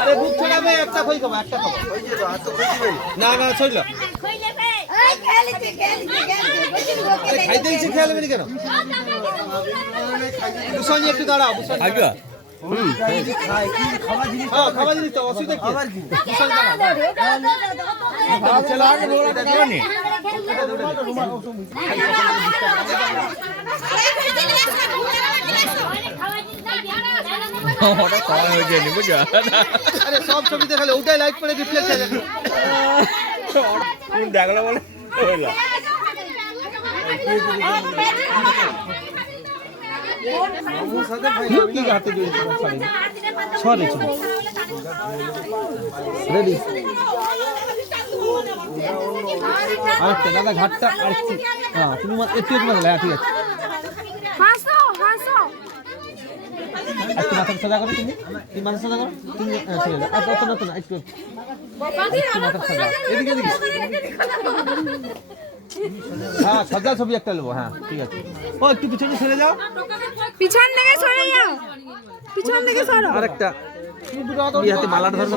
আরে দুধ ছড়াবে একটা খই খাবো একটা খাবো না না ছইল খাইতে ইচ্ছে খেয়াল হবে কেন বুসানি একটু দাঁড়াও বুসানি খাবার জিনিস তো অসুবিধা কি বুসানি আরে সব ছবিতে খালি ওটাই লাইট করে রিফ্লেক্ট হয়ে যাবে দেখলো বলে রেডি আরেকটা দাদা ঘাটটা আরেকটু হ্যাঁ তুমি একটু হ্যাঁ ঠিক আছে একটু মাথা সোজা করো তুমি মাথা সোজা করো তুমি আচ্ছা নতুন একটু মাথা সোজা এদিকে এদিকে হ্যাঁ সাজা ছবি একটা নেবো হ্যাঁ ঠিক আছে ও একটু পিছনে সরে যাও পিছন থেকে সরে যাও পিছন থেকে সরো আরেকটা হাতে মালা ধরবো